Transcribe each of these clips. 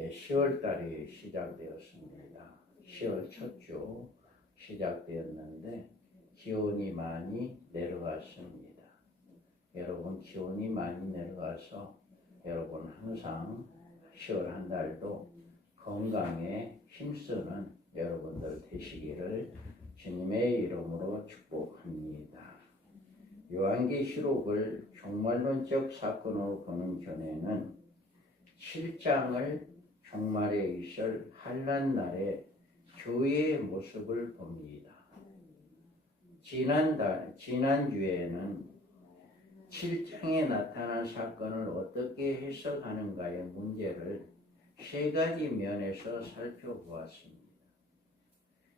이제 10월 달이 시작되었습니다. 10월 첫 주 시작되었는데 기온이 많이 내려갔습니다. 여러분 기온이 많이 내려가서 여러분 항상 10월 한 달도 건강에 힘쓰는 여러분들 되시기를 주님의 이름으로 축복합니다. 요한계시록을 종말론적 사건으로 보는 전에는 7장을 종말에 있을 환난 날의 교회의 모습을 봅니다. 지난주에는 7장에 나타난 사건을 어떻게 해석하는가의 문제를 세 가지 면에서 살펴보았습니다.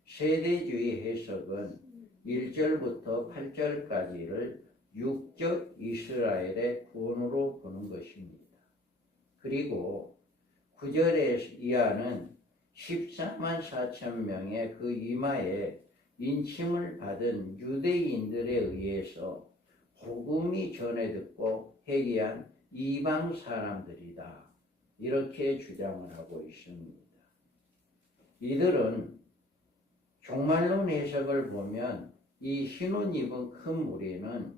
세대주의 해석은 1절부터 8절까지를 육적 이스라엘의 구원으로 보는 것입니다. 그리고 9절에 이하는 14만 4천 명의 그 이마에 인침을 받은 유대인들에 의해서 복음이 전해 듣고 회개한 이방 사람들이다. 이렇게 주장을 하고 있습니다. 이들은 종말론 해석을 보면 이 흰옷 입은 큰 무리는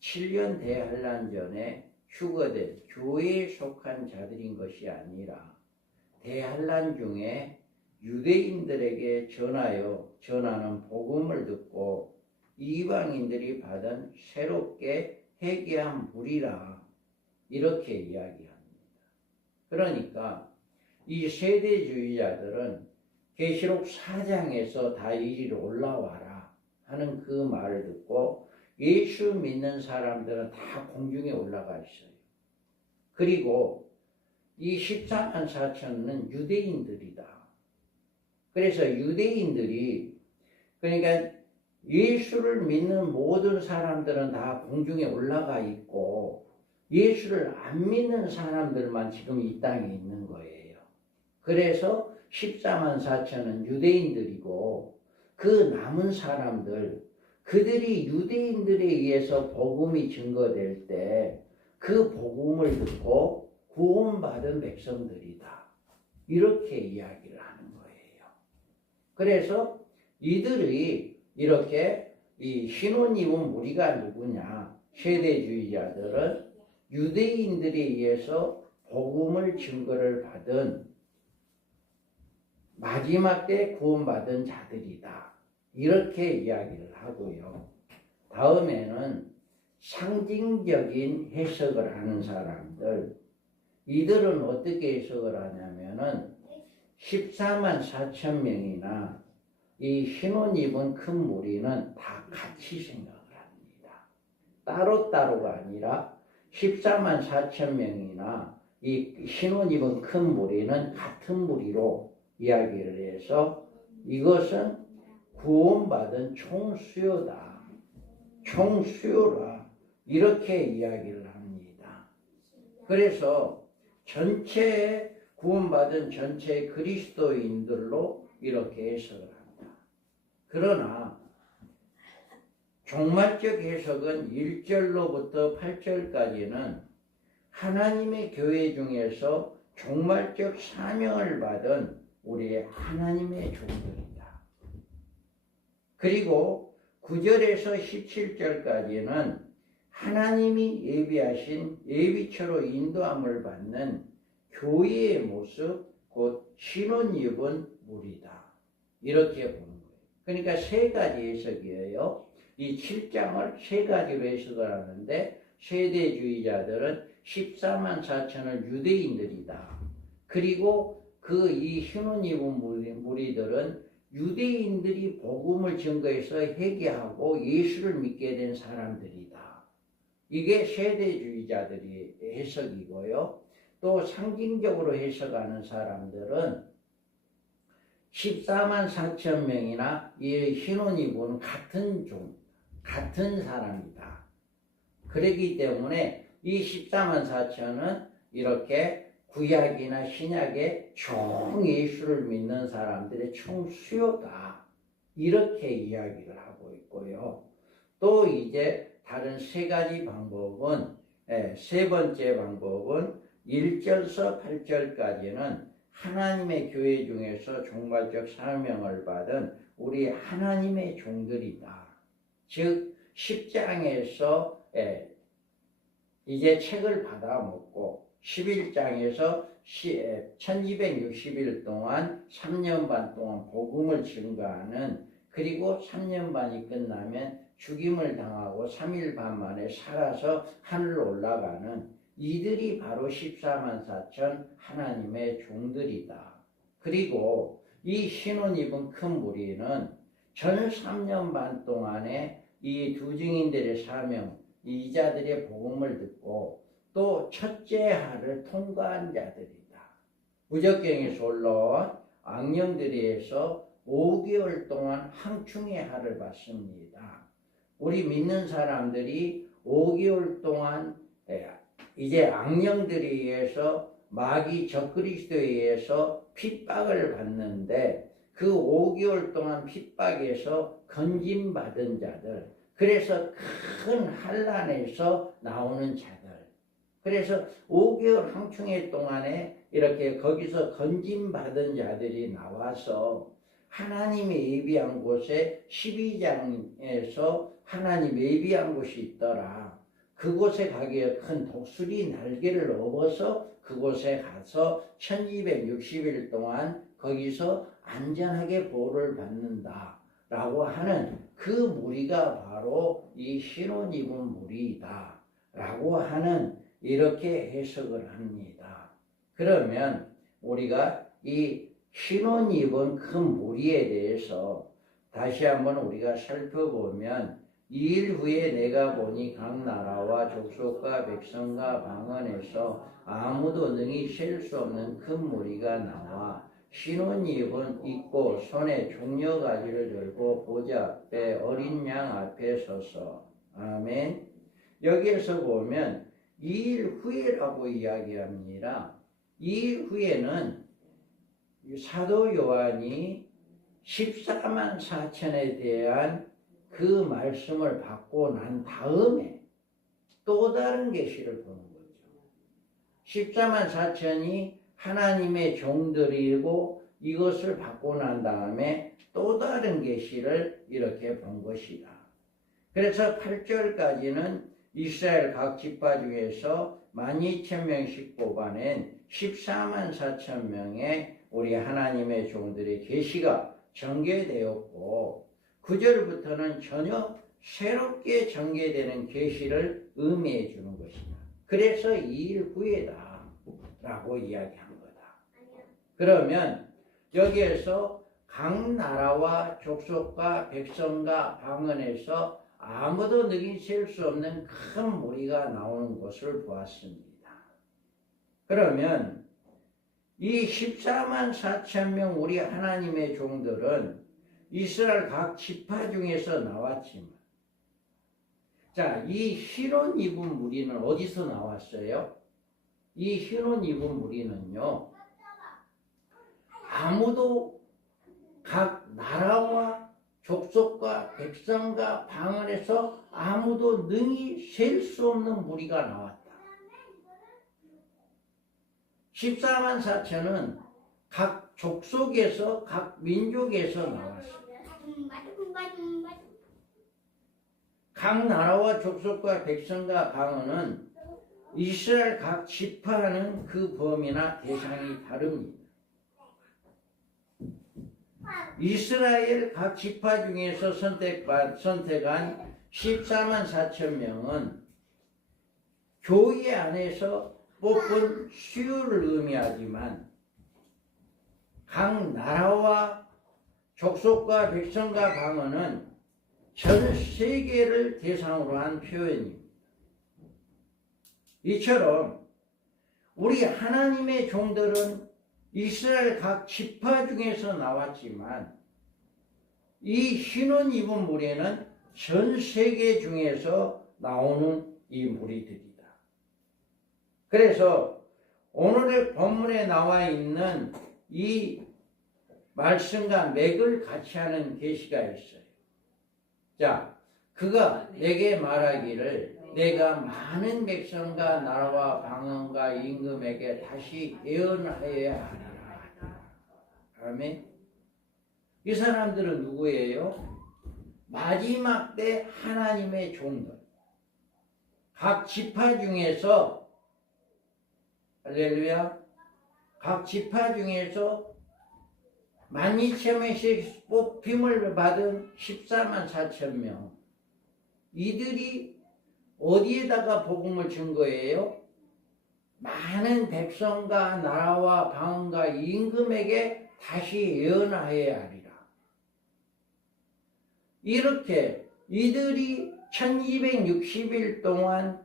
7년 대환란 전에 휴거된 교회에 속한 자들인 것이 아니라 대환란 중에 유대인들에게 전하는 복음을 듣고 이방인들이 받은 새롭게 회개한 무리라 이렇게 이야기합니다. 그러니까 이 세대주의자들은 계시록 4장에서 다 이리로 올라와라 하는 그 말을 듣고 예수 믿는 사람들은 다 공중에 올라가 있어요. 그리고 이 14만 4천은 유대인들이다. 그래서 유대인들이 그러니까 예수를 믿는 모든 사람들은 다 공중에 올라가 있고 예수를 안 믿는 사람들만 지금 이 땅에 있는 거예요. 그래서 14만 4천은 유대인들이고 그 남은 사람들 그들이 유대인들에 의해서 복음이 증거될 때 그 복음을 듣고 구원받은 백성들이다. 이렇게 이야기를 하는 거예요. 그래서 이들이 이렇게 이 흰옷 입은 무리가 누구냐? 세대주의자들은 유대인들에 의해서 복음을 증거를 받은 마지막 때 구원받은 자들이다. 이렇게 이야기를 하고요. 다음에는 상징적인 해석을 하는 사람들, 이들은 어떻게 해석을 하냐면은 14만 4천 명이나 이 흰옷 입은 큰 무리는 다 같이 생각을 합니다. 따로따로가 아니라 14만 4천 명이나 이 흰옷 입은 큰 무리는 같은 무리로 이야기를 해서 이것은 구원받은 총수요다. 총수요라. 이렇게 이야기를 합니다. 그래서 전체 구원받은 전체 그리스도인들로 이렇게 해석을 합니다. 그러나 종말적 해석은 1절로부터 8절까지는 하나님의 교회 중에서 종말적 사명을 받은 우리의 하나님의 종들이다. 그리고 9절에서 17절까지는 하나님이 예비하신 예비처로 인도함을 받는 교회의 모습, 곧 흰옷 입은 무리다. 이렇게 보는 거예요. 그러니까 세 가지 해석이에요. 이 7장을 세 가지로 해석을 하는데 세대주의자들은 14만 4천은 유대인들이다. 그리고 이 흰옷 입은 무리들은 유대인들이 복음을 증거해서 회개하고 예수를 믿게 된 사람들이다. 이게 세대주의자들의 해석이고요. 또 상징적으로 해석하는 사람들은 14만 4천 명이나 이 흰옷 입은 같은 사람이다. 그렇기 때문에 이 14만 4천은 이렇게 구약이나 신약의 총 예수를 믿는 사람들의 총수요다. 이렇게 이야기를 하고 있고요. 또 이제 다른 세 가지 방법은 세 번째 방법은 1절서 8절까지는 하나님의 교회 중에서 종말적 사명을 받은 우리 하나님의 종들이다. 즉 10장에서 이제 책을 받아먹고 11장에서 1260일 동안 3년 반 동안 복음을 증거하는, 그리고 3년 반이 끝나면 죽임을 당하고 3일 반 만에 살아서 하늘로 올라가는 이들이 바로 14만 4천 하나님의 종들이다. 그리고 이 신혼 입은 큰 무리는 전 3년 반 동안에 이 두 증인들의 사명, 이자들의 복음을 듣고 또 첫째 하를 통과한 자들이다. 무적경에서 올라온 악령들에서 5개월 동안 항충의 하를 받습니다. 우리 믿는 사람들이 5개월 동안 이제 악령들에 의해서 마귀 적그리스도에 의해서 핍박을 받는데 그 5개월 동안 핍박에서 건짐받은 자들, 그래서 큰 환난에서 나오는 자들, 그래서 5개월 항충회 동안에 이렇게 거기서 건짐받은 자들이 나와서 하나님이 예비한 곳에 12장에서 하나님 예비한 곳이 있더라. 그곳에 가기에 큰 독수리 날개를 업어서 그곳에 가서 1260일 동안 거기서 안전하게 보호를 받는다 라고 하는 그 무리가 바로 이 신혼 입은 무리이다 라고 하는, 이렇게 해석을 합니다. 그러면 우리가 이 신혼 입은 큰 무리에 대해서 다시 한번 우리가 살펴보면, 2일 후에 내가 보니 각 나라와 족속과 백성과 방언에서 아무도 능히 셀 수 없는 큰 무리가 나와 신혼 입은 입고 손에 종려가지를 들고 보좌 앞에 어린 양 앞에 서서. 아멘. 여기에서 보면 2일 후에라고 이야기합니다. 2일 후에는 사도 요한이 14만 4천에 대한 그 말씀을 받고 난 다음에 또 다른 계시를 보는 거죠. 14만 4천이 하나님의 종들이고 이것을 받고 난 다음에 또 다른 계시를 이렇게 본 것이다. 그래서 8절까지는 이스라엘 각 지파 중에서 12,000명씩 뽑아낸 14만 4천 명의 우리 하나님의 종들의 계시가 전개되었고, 9절부터는 전혀 새롭게 전개되는 계시를 의미해 주는 것이다. 그래서 2일 후에다 라고 이야기한 거다. 그러면 여기에서 각 나라와 족속과 백성과 방언에서 아무도 능히 셀 수 없는 큰 무리가 나오는 것을 보았습니다. 그러면 이 14만 4천 명 우리 하나님의 종들은 이스라엘 각 지파 중에서 나왔지만, 자, 이 흰옷 입은 무리는 어디서 나왔어요? 이 흰옷 입은 무리는요, 아무도 각 나라와 족속과 백성과 방언에서 아무도 능히 셀 수 없는 무리가 나왔다. 14만 4천은 각 족속에서 각 민족에서 나왔습니다. 각 나라와 족속과 백성과 방언은 이스라엘 각 지파는 그 범위나 대상이 다릅니다. 이스라엘 각 지파 중에서 선택한 14만 4천 명은 교회 안에서 뽑은 수요를 의미하지만, 각 나라와 족속과 백성과 방언은 전 세계를 대상으로 한 표현입니다. 이처럼 우리 하나님의 종들은 이스라엘 각 지파 중에서 나왔지만, 이 흰옷 입은 무리는 전 세계 중에서 나오는 이 무리들이다. 그래서 오늘의 본문에 나와 있는 이 말씀과 맥을 같이 하는 계시가 있어요. 자, 그가 내게 말하기를 내가 많은 백성과 나라와 방언과 임금에게 다시 예언하여야 하리라. 아멘. 이 사람들은 누구예요? 마지막 때 하나님의 종들. 각 지파 중에서 할렐루야. 각 지파 중에서 12,000명씩 뽑힘을 받은 14만 4천 명. 이들이 어디에다가 복음을 준 거예요? 많은 백성과 나라와 방언과 임금에게 다시 예언하여야 하리라. 이렇게 이들이 1260일 동안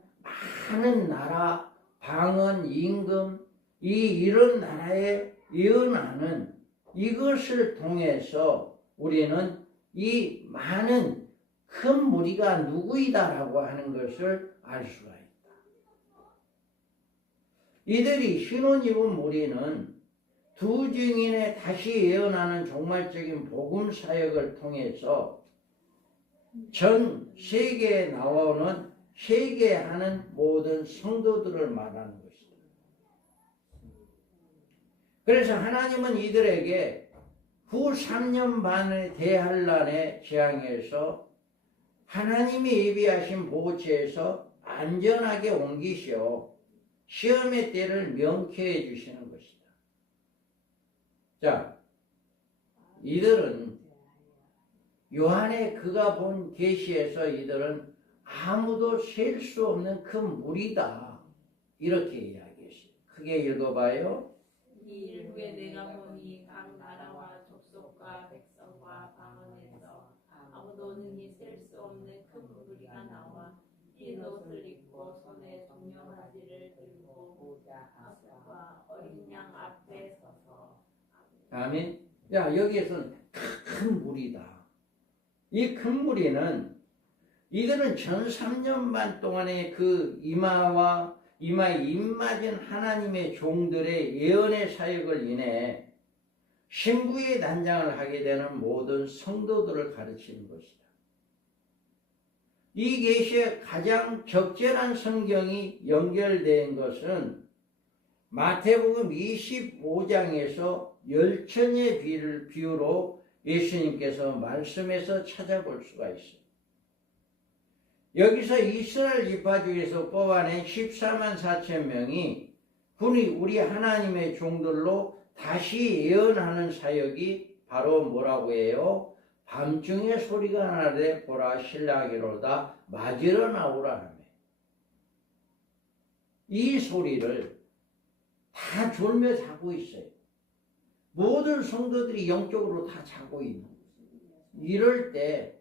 많은 나라, 방언, 임금, 이런 나라에 예언하는 이것을 통해서 우리는 이 많은 큰 무리가 누구이다라고 하는 것을 알 수가 있다. 이들이 신혼 입은 무리는 두 증인의 다시 예언하는 종말적인 복음 사역을 통해서 전 세계에 나오는 세계하는 모든 성도들을 말하는 것이다. 그래서 하나님은 이들에게 후 3년 반의 대환란의 재앙에서 하나님이 예비하신 보호처에서 안전하게 옮기시어 시험의 때를 명쾌해 주시는 것이다. 자, 이들은 요한의 그가 본 계시에서 이들은 아무도 셀 수 없는 큰 무리다. 이렇게 이야기했어요. 크게 읽어봐요. 이 일후에 내가 보니 각 나라와 족속과 백성과 방언에서 아무도 능히 셀 수 없는 큰 무리가 나와 흰 옷을 입고 손에 종려바지를 들고 보좌과 어린 양 앞에 서서. 아멘. 야, 여기에서는 큰 무리다. 이 큰 무리는 이들은 전 3년 반 동안의 그 이마에 입맞은 하나님의 종들의 예언의 사역을 인해 신부의 단장을 하게 되는 모든 성도들을 가르치는 것이다. 이 계시에 가장 적절한 성경이 연결된 것은 마태복음 25장에서 열천의 비유로 예수님께서 말씀에서 찾아볼 수가 있습니다. 여기서 이스라엘 지파 중에서 뽑아낸 14만 4천 명이 우리 하나님의 종들로 다시 예언하는 사역이 바로 뭐라고 해요? 밤중에 소리가 나되 보라 신랑이로다 맞으러 나오라 하며 이 소리를 다 졸며 자고 있어요. 모든 성도들이 영적으로 다 자고 있는 거예요. 이럴 때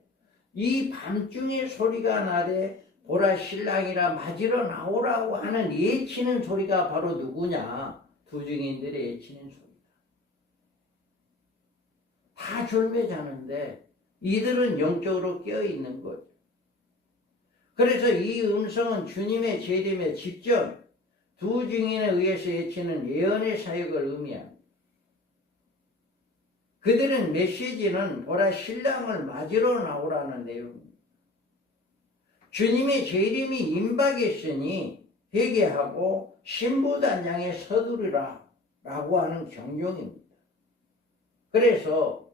이 밤중에 소리가 나되 보라 신랑이라 맞으러 나오라고 하는 예치는 소리가 바로 누구냐? 두 증인들의 예치는 소리다. 다 졸며 자는데 이들은 영적으로 깨어있는 거죠. 그래서 이 음성은 주님의 재림에 직접 두 증인에 의해서 예치는 예언의 사역을 의미합니다. 그들은 메시지는 보라 신랑을 맞으러 나오라는 내용입니다. 주님의 재림이 임박했으니 회개하고 신부단장에 서두르라 라고 하는 경종입니다. 그래서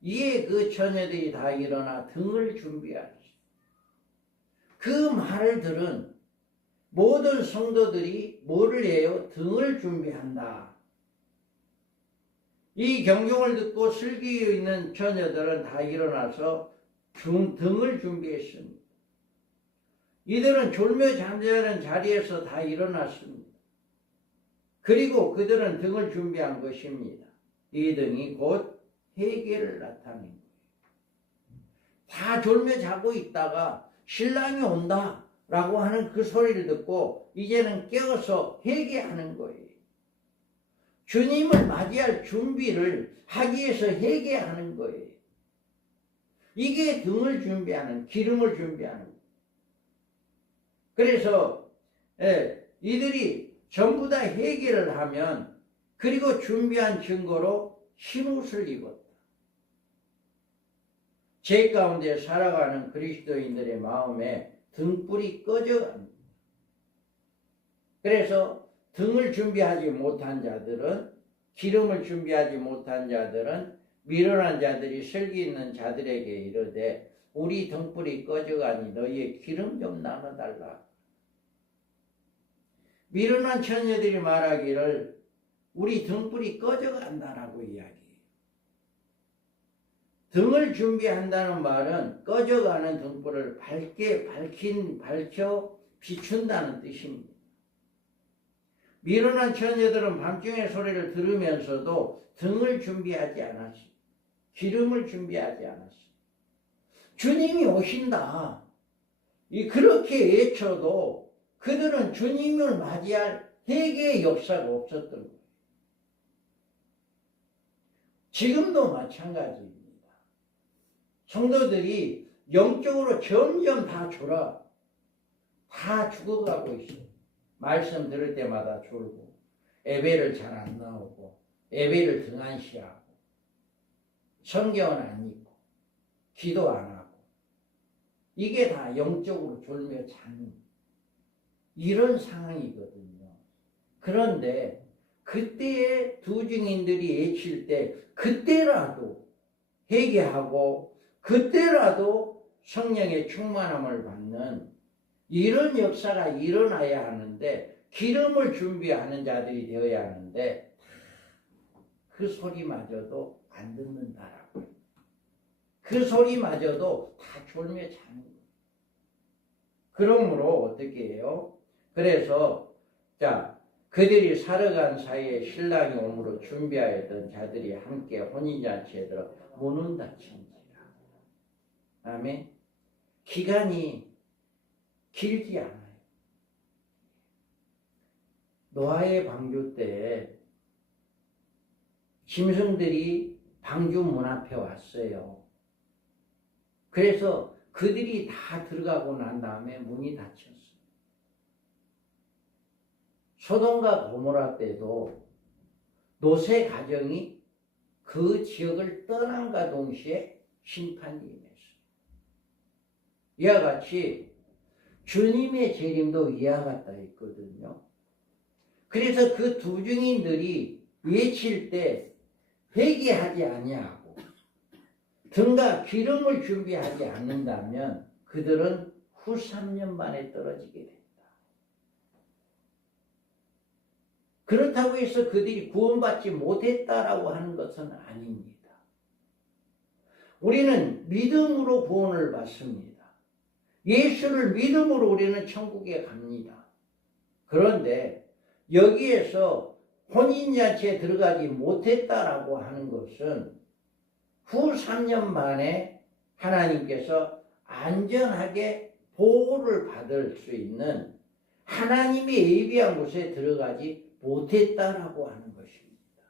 이에 그 처녀들이 다 일어나 등을 준비하라. 그 말을 들은 모든 성도들이 뭐를 해요? 등을 준비한다. 이 경종을 듣고 슬기에 있는 처녀들은 다 일어나서 등을 준비했습니다. 이들은 졸며 잠자는 자리에서 다 일어났습니다. 그리고 그들은 등을 준비한 것입니다. 이 등이 곧 회개를 나타낸 거예요. 다 졸며 자고 있다가 신랑이 온다 라고 하는 그 소리를 듣고 이제는 깨어서 회개하는 거예요. 주님을 맞이할 준비를 하기 위해서 회개하는 거예요. 이게 등을 준비하는, 기름을 준비하는 거예요. 그래서 이들이 전부 다 회개를 하면 그리고 준비한 증거로 흰옷을 입었다. 죄 가운데 살아가는 그리스도인들의 마음에 등불이 꺼져갑니다. 그래서 등을 준비하지 못한 자들은 기름을 준비하지 못한 자들은 미련한 자들이 슬기 있는 자들에게 이르되 우리 등불이 꺼져가니 너희의 기름 좀 나눠달라. 미련한 처녀들이 말하기를 우리 등불이 꺼져간다라고 이야기해요. 등을 준비한다는 말은 꺼져가는 등불을 밝혀 비춘다는 뜻입니다. 미련한 처녀들은 밤중의 소리를 들으면서도 등을 준비하지 않았어요. 기름을 준비하지 않았어요. 주님이 오신다. 그렇게 외쳐도 그들은 주님을 맞이할 회개의 역사가 없었던 거예요. 지금도 마찬가지입니다. 성도들이 영적으로 점점 다 죽어가고 있어요. 말씀 들을 때마다 졸고, 예배를 잘 안 나오고, 예배를 등한시하고, 성경은 안 읽고, 기도 안 하고, 이게 다 영적으로 졸며 자는 이런 상황이거든요. 그런데 그때의 두 증인들이 외칠 때 그때라도 회개하고 그때라도 성령의 충만함을 받는 이런 역사가 일어나야 하는데, 기름을 준비하는 자들이 되어야 하는데 그 소리마저도 안 듣는다라고. 그 소리마저도 다 졸며 자는 거예요. 그러므로 어떻게 해요? 그래서 그들이 살아간 사이에 신랑이 오므로 준비하였던 자들이 함께 혼인잔치에 들어 문은 닫힌지라. 아멘. 기간이 길지 않아요. 노아의 방주 때 짐승들이 방주 문 앞에 왔어요. 그래서 그들이 다 들어가고 난 다음에 문이 닫혔어요. 소돔과 고모라 때도 노세 가정이 그 지역을 떠남과 동시에 심판이 임했어요. 이와 같이 주님의 재림도 이와 같다 했거든요. 그래서 그 두 증인들이 외칠 때 회개하지 아니하고 등과 기름을 준비하지 않는다면 그들은 후 3년 만에 떨어지게 된다. 그렇다고 해서 그들이 구원받지 못했다라고 하는 것은 아닙니다. 우리는 믿음으로 구원을 받습니다. 예수를 믿음으로 우리는 천국에 갑니다. 그런데 여기에서 혼인잔치에 들어가지 못했다라고 하는 것은 후 3년 만에 하나님께서 안전하게 보호를 받을 수 있는 하나님이 예비한 곳에 들어가지 못했다라고 하는 것입니다.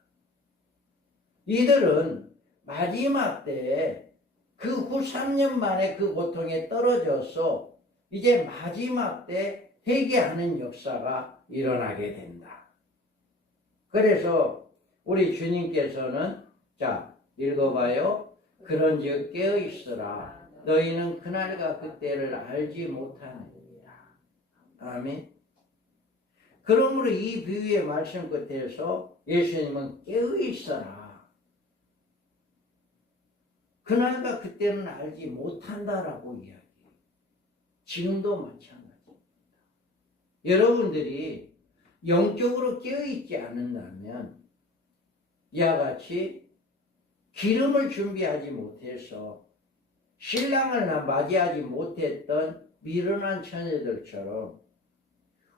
이들은 마지막 때에 그 후 3년 만에 그 고통에 떨어져서 이제 마지막 때 회개하는 역사가 일어나게 된다. 그래서 우리 주님께서는 읽어봐요. 그런즉 깨어있으라. 너희는 그날과 그때를 알지 못하느니라. 아멘. 그러므로 이 비유의 말씀 끝에서 예수님은 깨어있어라. 그날과 그때는 알지 못한다라고 이야기해요. 지금도 마찬가지입니다. 여러분들이 영적으로 깨어있지 않는다면 이와 같이 기름을 준비하지 못해서 신랑을 맞이하지 못했던 미련한 처녀들처럼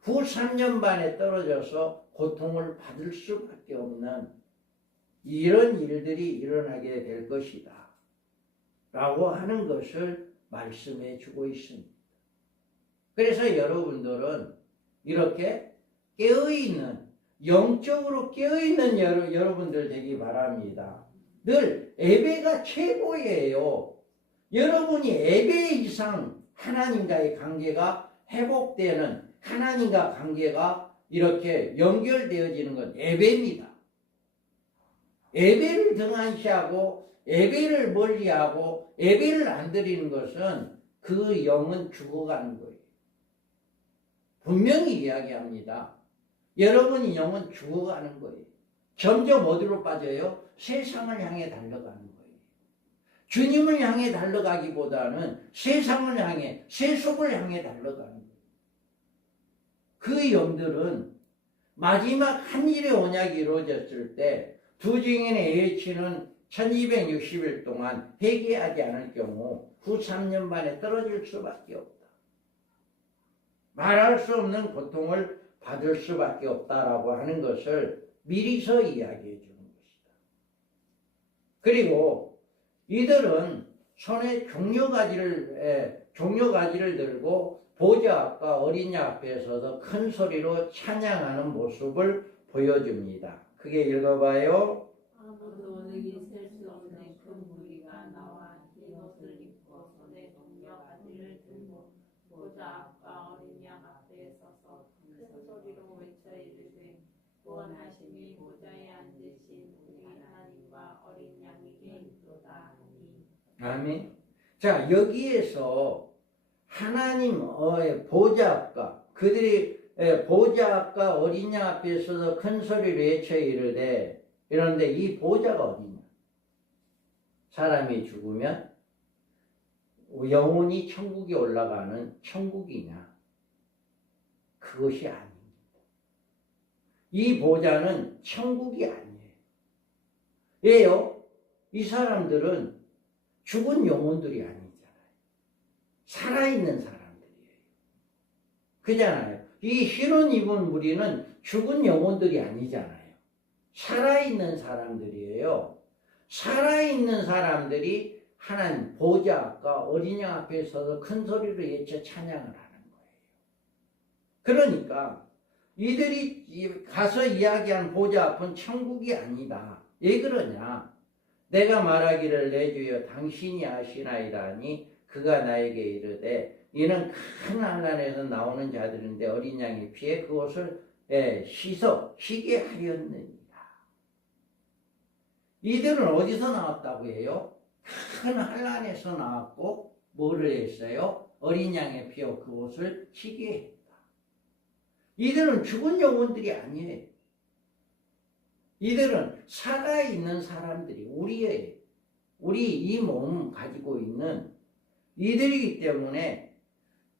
후 3년 만에 떨어져서 고통을 받을 수밖에 없는 이런 일들이 일어나게 될 것이다 라고 하는 것을 말씀해 주고 있습니다. 그래서 여러분들은 이렇게 깨어있는, 영적으로 깨어있는 여러분들 되기 바랍니다. 늘 예배가 최고예요. 여러분이 예배 이상 하나님과의 관계가 회복되는, 하나님과 관계가 이렇게 연결되어지는 건 예배입니다. 예배를 등한시하고 예배를 멀리하고 예배를 안 드리는 것은 그 영은 죽어가는 거예요. 분명히 이야기합니다. 여러분이 영은 죽어가는 거예요. 점점 어디로 빠져요? 세상을 향해 달려가는 거예요. 주님을 향해 달려가기보다는 세상을 향해, 세속을 향해 달려가는 거예요. 그 영들은 마지막 한 일의 언약이 이루어졌을 때 두 증인의 예치는 1260일 동안 회개하지 않을 경우 후 3년 반에 떨어질 수밖에 없다. 말할 수 없는 고통을 받을 수밖에 없다라고 하는 것을 미리서 이야기해 주는 것이다. 그리고 이들은 손에 종려가지를 들고 보좌 앞과 어린 양 앞에 서서 큰 소리로 찬양하는 모습을 보여줍니다. 크게 읽어봐요. 아무도 능히 셀 수 없는 큰 무리가 나와 흰 옷을 입고 손에 종려가지를 들고 보좌 앞과 어린 양 앞에 서서 큰 소리로 외쳐 이르되 구원하심이 보좌에 앉으신 우리 하나님과 어린 양에게 있도다 하니. 아멘. 자, 여기에서 하나님의 보좌 앞과 그들이 보좌 앞과 어린 양 앞에 서서 큰 소리로 외쳐 이르되, 그런데 이 보좌가 어디냐? 사람이 죽으면 영혼이 천국에 올라가는 천국이냐? 그것이 아닙니다. 이 보좌는 천국이 아니에요. 왜요? 이 사람들은 죽은 영혼들이 아니잖아요. 살아있는 사람들이에요. 그잖아요. 이 흰옷 입은 무리는 죽은 영혼들이 아니잖아요. 살아있는 사람들이에요. 살아있는 사람들이 하나님 보좌 앞과 어린 양 앞에 서서 큰 소리로 외쳐 찬양을 하는 거예요. 그러니까 이들이 가서 이야기한 보좌 앞은 천국이 아니다. 왜 그러냐? 내가 말하기를 내 주여 당신이 아시나이다 하니 그가 나에게 이르되 이는 큰 환난에서 나오는 자들인데 어린 양의 피에 그것을 씻게 하였느니라. 이들은 어디서 나왔다고 해요? 큰 환난에서 나왔고 뭐를 했어요? 어린 양의 피로 그것을 씻게 했다. 이들은 죽은 영혼들이 아니에요. 이들은 살아있는 사람들이 우리 이 몸 가지고 있는 이들이기 때문에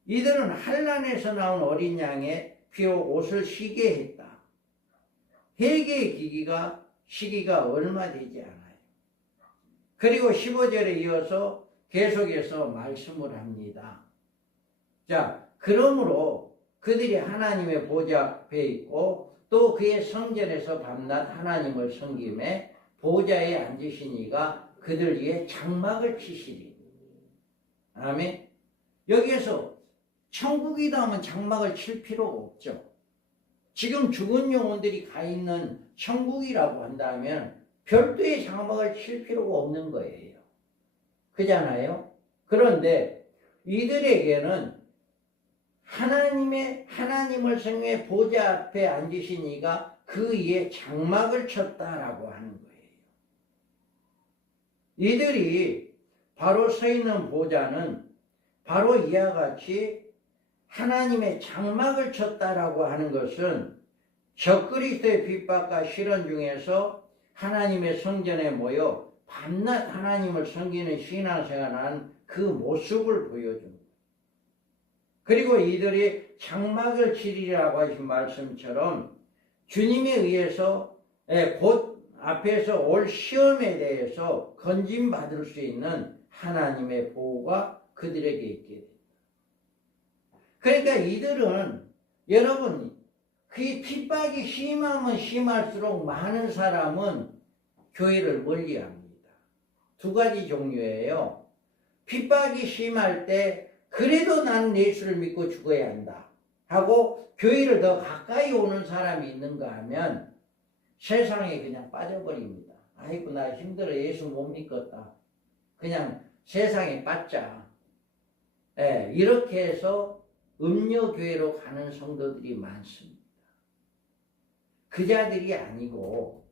이들은 환난에서 나온 어린 양의 피로 옷을 씻게 했다. 회개의 시기가 얼마 되지 않아요. 그리고 15절에 이어서 계속해서 말씀을 합니다. 자, 그러므로 그들이 하나님의 보좌 앞에 있고 또 그의 성전에서 밤낮 하나님을 섬김에 보좌에 앉으신 이가 그들 위에 장막을 치시리. 아멘. 여기에서 천국이다 하면 장막을 칠 필요가 없죠. 지금 죽은 영혼들이 가 있는 천국이라고 한다면 별도의 장막을 칠 필요가 없는 거예요. 그잖아요. 그런데 이들에게는 하나님을 섬기며 보좌 앞에 앉으신 이가 그 위에 장막을 쳤다라고 하는 거예요. 이들이 바로 서 있는 보좌는 바로 이와 같이 하나님의 장막을 쳤다라고 하는 것은 적그리스도의 핍박과 시련 중에서 하나님의 성전에 모여 밤낮 하나님을 섬기는 신앙생활한 그 모습을 보여줍니다. 그리고 이들이 장막을 치리라고 하신 말씀처럼 주님에 의해서 곧 앞에서 올 시험에 대해서 건짐받을 수 있는 하나님의 보호가 그들에게 있게 됩니다. 그러니까 이들은 여러분 그 핍박이 심하면 심할수록 많은 사람은 교회를 멀리합니다. 두 가지 종류예요. 핍박이 심할 때 그래도 나는 예수를 믿고 죽어야 한다 하고 교회를 더 가까이 오는 사람이 있는가 하면 세상에 그냥 빠져버립니다. 아이고 나 힘들어 예수 못 믿겠다. 그냥 세상에 빠져. 이렇게 해서 음료교회로 가는 성도들이 많습니다. 그 자들이 아니고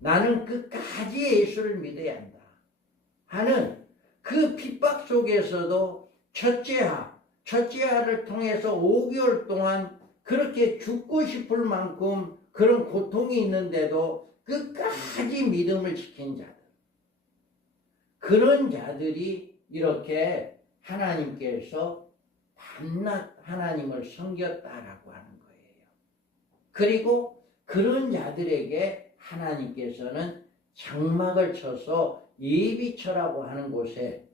나는 끝까지 예수를 믿어야 한다 하는 그 핍박 속에서도 첫째아를 통해서 5개월 동안 그렇게 죽고 싶을 만큼 그런 고통이 있는데도 끝까지 믿음을 지킨 자들, 그런 자들이 이렇게 하나님께서 밤낮 하나님을 섬겼다라고 하는 거예요. 그리고 그런 자들에게 하나님께서는 장막을 쳐서 예비처라고 하는 곳에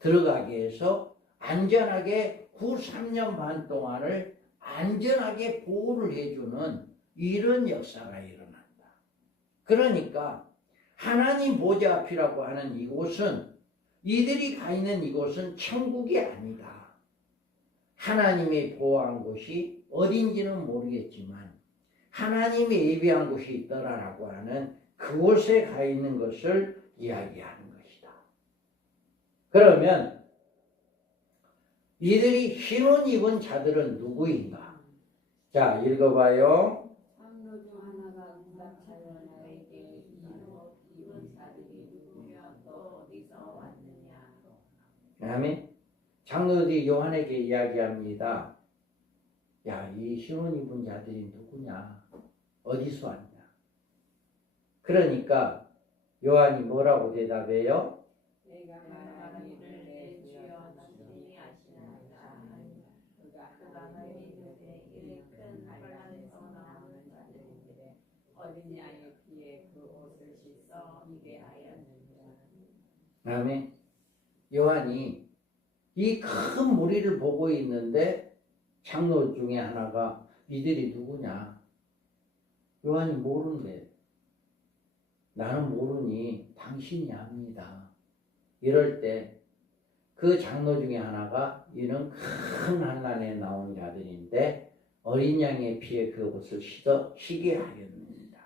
들어가게 해서 안전하게 후 3년 반 동안을 안전하게 보호를 해주는 이런 역사가 일어난다. 그러니까 하나님 보좌 앞이라고 하는 이곳은, 이들이 가 있는 이곳은 천국이 아니다. 하나님이 보호한 곳이 어딘지는 모르겠지만 하나님이 예비한 곳이 있더라라고 하는 그곳에 가 있는 것을 이야기하는 것이다. 그러면 이들이 흰옷 입은 자들은 누구인가? 자, 읽어봐요. 장로 중 하나가 응답하여 나에게 흰옷 입은 자들이 누구며 또 어디서 왔느냐. 아멘. 장로들이 요한에게 이야기합니다. 야, 이 흰옷 입은 자들이 누구냐? 어디서 왔냐? 그러니까 요한이 뭐라고 대답해요? 내가 말하기를 내 주여 당신이 아시나이다. 그가 너희 이르되 이를 큰 환란에서 나오는 자들인데 어린 양의 피에 그 옷을 씻어 입게 하였느니라. 아멘. 요한이 이 큰 무리를 보고 있는데 장로 중에 하나가 이들이 누구냐? 요한이 모른대. 나는 모르니 당신이 압니다. 이럴 때 그 장로 중에 하나가 이는 큰 환난에 나온 자들인데 어린 양의 피에 그 옷을 쉬게 하였습니다.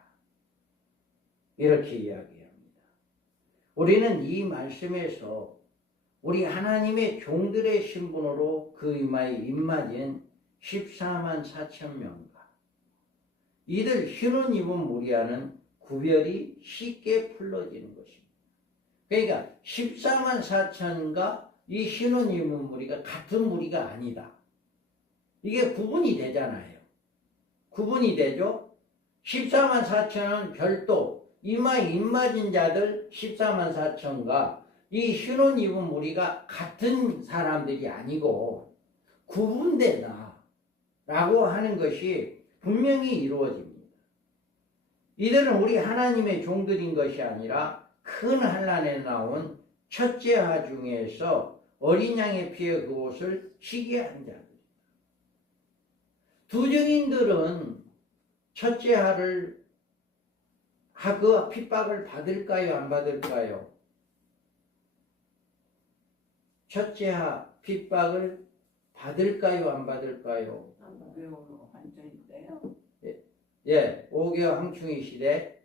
이렇게 이야기합니다. 우리는 이 말씀에서 우리 하나님의 종들의 신분으로 그 이마에 입맞은 14만 4천 명과 이들 흰옷 입은 무리와는 구별이 쉽게 풀어지는 것입니다. 그러니까 14만 4천과 이 흰옷 입은 무리가 같은 무리가 아니다. 이게 구분이 되잖아요. 구분이 되죠? 14만 4천은 별도 이마에 입맞은 자들 14만 4천과 이 흰옷 입은 무리가 같은 사람들이 아니고 구분되다 라고 하는 것이 분명히 이루어집니다. 이들은 우리 하나님의 종들인 것이 아니라 큰 환난에 나온 첫째 하 중에서 어린 양의 피에 그 옷을 쉬게 한 자들입니다. 두 증인들은 첫째 하를 그 핍박을 받을까요? 안 받을까요? 첫째 하 핍박을 받을까요? 안 받을까요? 예, 5개월 황충이 시대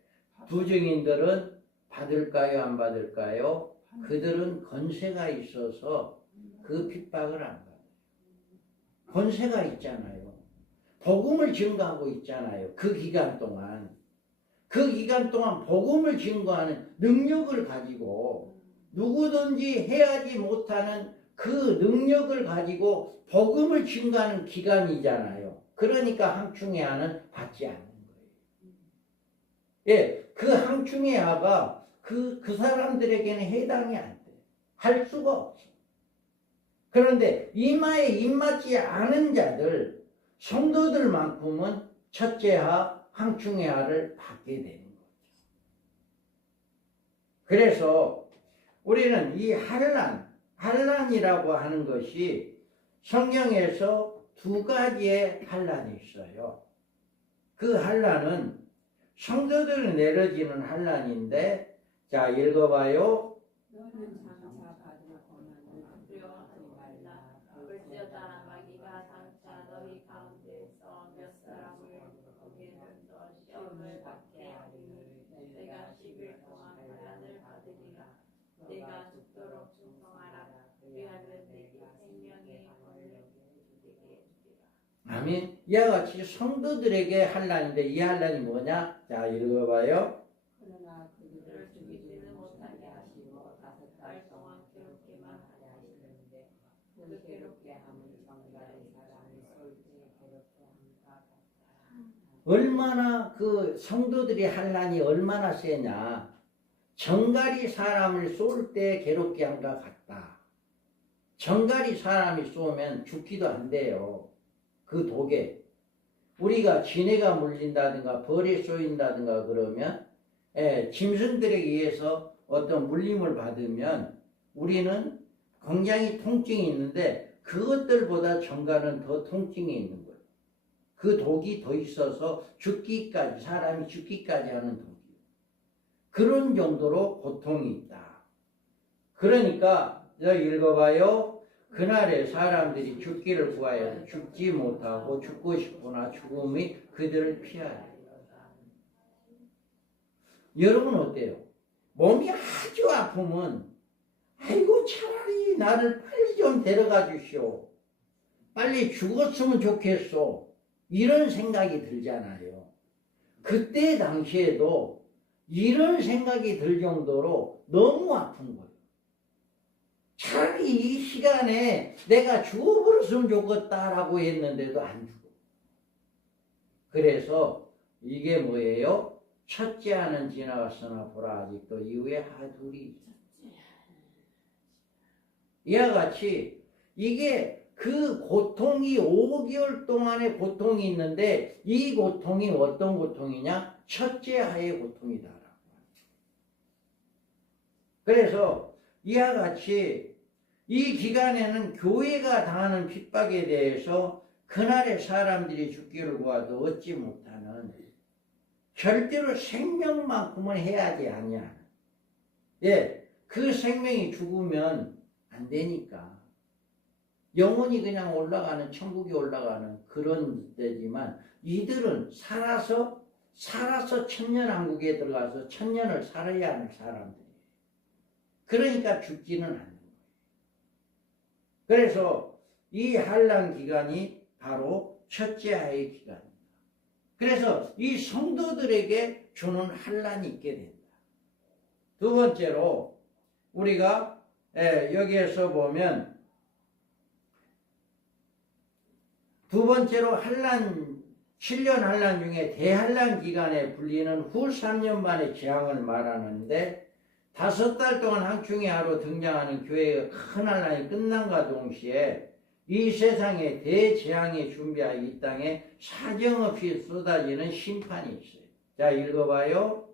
두 증인들은 받을까요? 안 받을까요? 그들은 권세가 있어서 그 핍박을 안 받아요. 권세가 있잖아요. 복음을 증거하고 있잖아요. 그 기간 동안 복음을 증거하는 능력을 가지고 누구든지 해하지 못하는 그 능력을 가지고 복음을 증거하는 기간이잖아요. 그러니까 항충의 하는 받지 않는 거예요. 예, 그 항충의 하가 그 사람들에게는 해당이 안 돼. 할 수가 없어. 그런데 이마에 입맞지 않은 자들, 성도들만큼은 첫째 하, 항충의 하를 받게 되는 거죠. 그래서 우리는 이 환난이라고 하는 것이 성경에서 두 가지의 환난이 있어요. 그 환난은 성도들이 내려지는 환난인데, 자, 읽어봐요. 너는 장차 받을 고난을 두려워하지 말라. 볼지어다 마귀가 장차 너희 가운데서 몇 사람을 거기에 던져 시험을 받게 하리니 내가 10일 동안 환난을 받으리라. 내가 죽도록 충성하라. 그리하면 내게 생명의 권력을 주게 주리라. 아멘. 이와 같이 성도들에게 환난인데 이 환난이 뭐냐? 자, 읽어봐요. 그러나 그들을 죽이지는 못하게 하시고 5달 동안 괴롭게만 하게 하시는데 그 괴롭게 함은 정의의 사람을 솔직히 괴롭게 함과 같다. 얼마나 그 성도들이 환란이 얼마나 세냐. 정갈이 사람을 쏠 때 괴롭게 한 것 같다. 정갈이 사람이 쏘면 죽기도 안 돼요. 그 독에. 우리가 지네가 물린다든가 벌에 쏘인다든가 그러면 짐승들에 의해서 어떤 물림을 받으면 우리는 굉장히 통증이 있는데 그것들보다 정갈은 더 통증이 있는 거예요. 그 독이 더 있어서 죽기까지, 사람이 죽기까지 하는 독이에요. 그런 정도로 고통이 있다. 그러니까 여기 읽어봐요. 그날에 사람들이 죽기를 구하여 죽지 못하고 죽고 싶으나 죽음이 그들을 피하리라. 여러분 어때요? 몸이 아주 아프면 아이고 차라리 나를 빨리 좀 데려가 주시오. 빨리 죽었으면 좋겠소. 이런 생각이 들잖아요. 그때 당시에도 이런 생각이 들 정도로 너무 아픈 거예요. 차라리 이 시간에 내가 죽어버렸으면 좋겠다라고 했는데도 안 죽어. 그래서 이게 뭐예요? 첫째 하는 지나갔으나 보라 아직도 이후에 하둘이. 이와 같이 이게 그 고통이 5개월 동안의 고통이 있는데 이 고통이 어떤 고통이냐? 첫째 하의 고통이다. 그래서 이와 같이 이 기간에는 교회가 당하는 핍박에 대해서 그날의 사람들이 죽기를 구하도 얻지 못하는 절대로 생명만큼은 해야지 아니야. 그 생명이 죽으면 안 되니까. 영혼이 그냥 올라가는, 천국에 올라가는 그런 데지만 이들은 살아서 천년왕국에 들어가서 천년을 살아야 하는 사람들이에요. 그러니까 죽지는 않는 거예요. 그래서 이 환난 기간이 바로 첫째 하의 기간입니다. 그래서 이 성도들에게 주는 환난이 있게 된다. 두 번째로 우리가 여기에서 보면 두 번째로 환난 7년 환난 중에 대환난 기간에 불리는 후 3년 반의 재앙을 말하는데 5달 동안 항충의 하루 등장하는 교회의 큰 환난이 끝난과 동시에 이 세상에 대재앙이 준비하여 이 땅에 사정없이 쏟아지는 심판이 있어요. 자, 읽어봐요.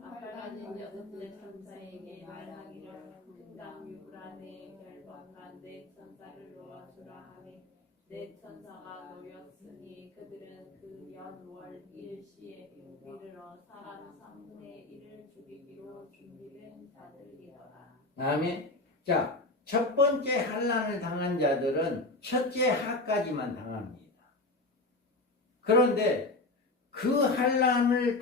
나팔가진 여섯째 천사에게 말하기를 금강 유브라데 결박한 네 천사를 놓아주라 하매 네 천사가 놓였으니 그들은 그 연월 일시에 이르러 사람 3분의 1을 죽이기로 준비된 자들이더라. 아멘. 자, 첫 번째 환난을 당한 자들은 첫째 하까지만 당합니다. 그런데 그 환난을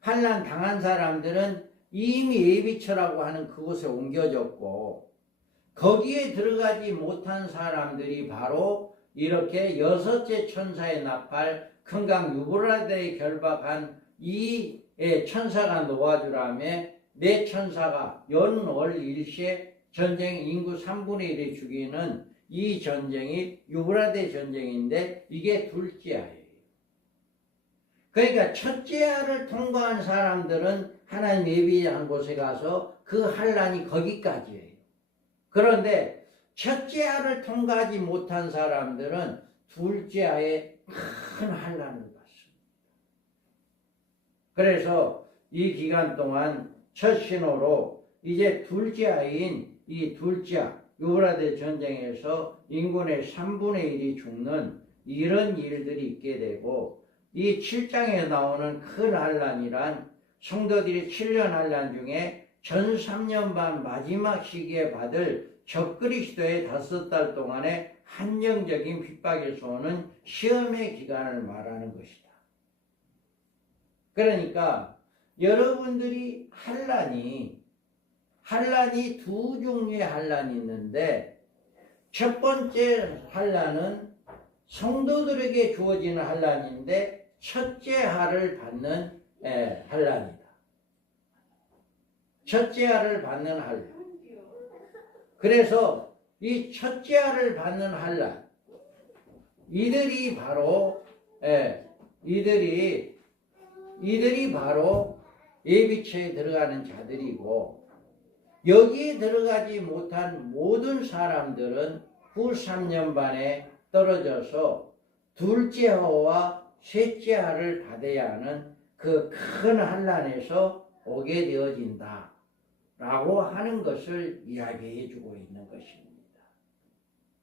환난 당한 사람들은 이미 예비처라고 하는 그곳에 옮겨졌고 거기에 들어가지 못한 사람들이 바로 이렇게 여섯째 천사의 나팔 큰강 유브라데에 결박한 이 천사가 놓아주라며 네 천사가 연월 일시에 전쟁 인구 3분의 1이 죽이는 이 전쟁이 유브라데 전쟁인데 이게 둘째 하예요. 그러니까 첫째 하를 통과한 사람들은 하나님 예비한 곳에 가서 그 환난이 거기까지예요. 그런데 첫째 하를 통과하지 못한 사람들은 둘째 하에 큰 환난을 받습니다. 그래서 이 기간 동안 첫 신호로 이제 둘째 하인 이 둘째 하 유브라데 전쟁에서 인구의 3분의 1이 죽는 이런 일들이 있게 되고 이 7장에 나오는 큰 환난이란 성도들이 7년 환난 중에 전 3년 반 마지막 시기에 받을 적그리스도의 5달 동안의 한정적인 핍박에서 오는 시험의 기간을 말하는 것이다. 그러니까 여러분들이 환난이 두 종류의 환난이 있는데 첫 번째 환난은 성도들에게 주어지는 환난인데 첫째 하를 받는 환난이다. 첫째 하를 받는 환난. 그래서 이 첫째 하를 받는 환난 이들이 바로 이들이 바로 예비처에 들어가는 자들이고, 여기에 들어가지 못한 모든 사람들은 후 3년 반에 떨어져서 둘째 허와 셋째 하를 받아야 하는 그 큰 환난에서 오게 되어진다 라고 하는 것을 이야기해 주고 있는 것입니다.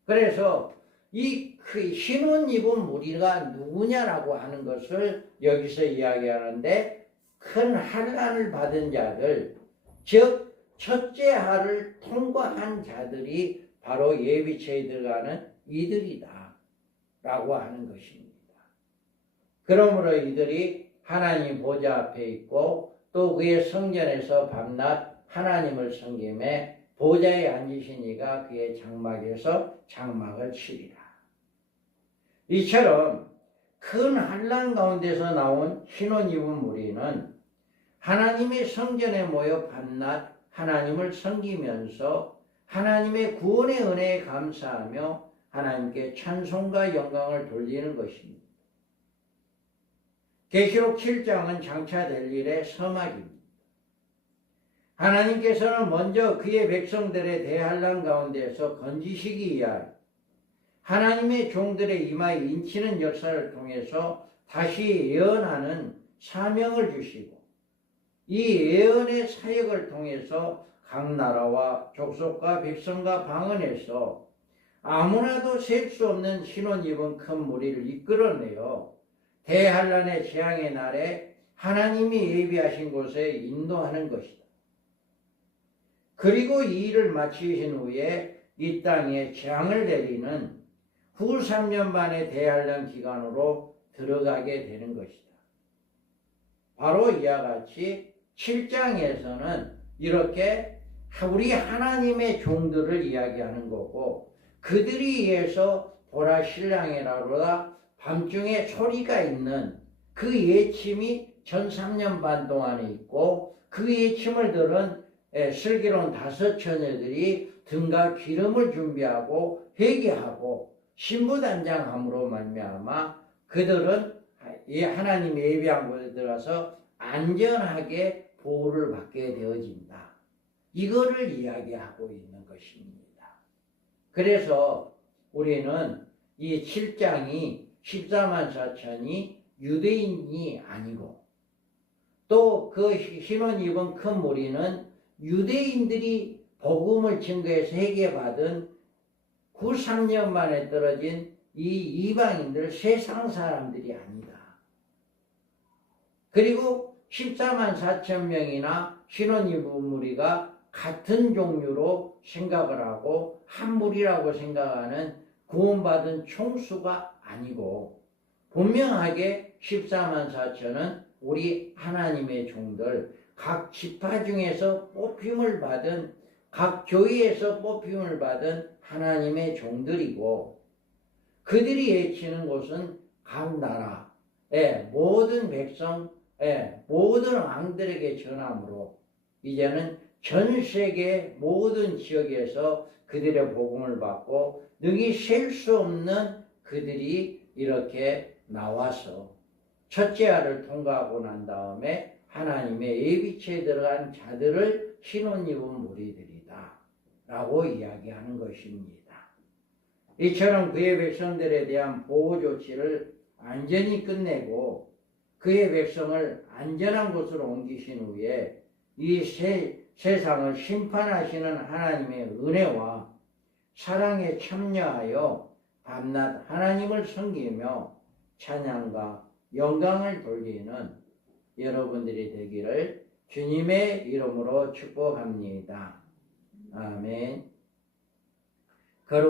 그래서 이 신혼 입은 무리가 누구냐라고 하는 것을 여기서 이야기하는데, 큰 환난을 받은 자들, 즉 첫째 하를 통과한 자들이 바로 예비처에 들어가는 이들이다 라고 하는 것입니다. 그러므로 이들이 하나님 보좌 앞에 있고 또 그의 성전에서 밤낮 하나님을 섬김에 보좌에 앉으신 이가 그의 장막에서 장막을 치리라. 이처럼 큰 환난 가운데서 나온 신혼 입은 무리는 하나님의 성전에 모여 밤낮 하나님을 섬기면서 하나님의 구원의 은혜에 감사하며 하나님께 찬송과 영광을 돌리는 것입니다. 계시록 7장은 장차 될 일의 서막입니다. 하나님께서는 먼저 그의 백성들의 대환난 가운데서 건지시기 위하여 하나님의 종들의 이마에 인치는 역사를 통해서 다시 예언하는 사명을 주시고, 이 예언의 사역을 통해서 각 나라와 족속과 백성과 방언에서 아무나도 셀 수 없는 신혼 입은 큰 무리를 이끌어내어 대환난의 재앙의 날에 하나님이 예비하신 곳에 인도하는 것이다. 그리고 이 일을 마치신 후에 이 땅에 재앙을 내리는 후 3년 반의 대환난 기간으로 들어가게 되는 것이다. 바로 이와 같이 7장에서는 이렇게 우리 하나님의 종들을 이야기하는 거고, 그들이 위해서 보라 신랑이라로다 밤중에 소리가 있는 그 예침이 전 3년 반 동안에 있고, 그 예침을 들은 슬기로운 5 처녀들이 등과 기름을 준비하고 회개하고 신부단장함으로 말미암아 그들은 이 하나님의 예비한 곳에 들어가서 안전하게 보호를 받게 되어진다. 이거를 이야기하고 있는 것입니다. 그래서 우리는 이 7장이 14만 4천이 유대인이 아니고, 또 그 신혼 입은 큰 무리는 유대인들이 복음을 증거해서 회개받은 후 3년 만에 떨어진 이 이방인들, 세상 사람들이 아니다. 그리고 14만 4천 명이나 신혼 입은 무리가 같은 종류로 생각을 하고 한 무리라고 생각하는 구원받은 총수가 아니고, 분명하게 14만 4천은 우리 하나님의 종들, 각 지파 중에서 뽑힘을 받은, 각 교회에서 뽑힘을 받은 하나님의 종들이고, 그들이 외치는 곳은 각 나라의 모든 백성, 모든 왕들에게 전함으로 이제는 전 세계 모든 지역에서 그들의 복음을 받고 능히 셀 수 없는 그들이 이렇게 나와서 첫째 알을 통과하고 난 다음에 하나님의 예비처에 들어간 자들을 신혼 입은 무리들이다 라고 이야기하는 것입니다. 이처럼 그의 백성들에 대한 보호 조치를 완전히 끝내고 그의 백성을 안전한 곳으로 옮기신 후에 이 세상을 심판하시는 하나님의 은혜와 사랑에 참여하여 밤낮 하나님을 섬기며 찬양과 영광을 돌리는 여러분들이 되기를 주님의 이름으로 축복합니다. 아멘.